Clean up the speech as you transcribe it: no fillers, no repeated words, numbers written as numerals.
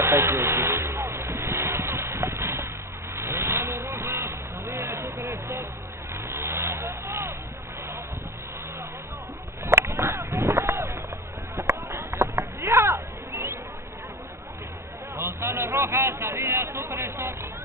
Marta hay que decir. Gonzalo Rojas, salida super stop.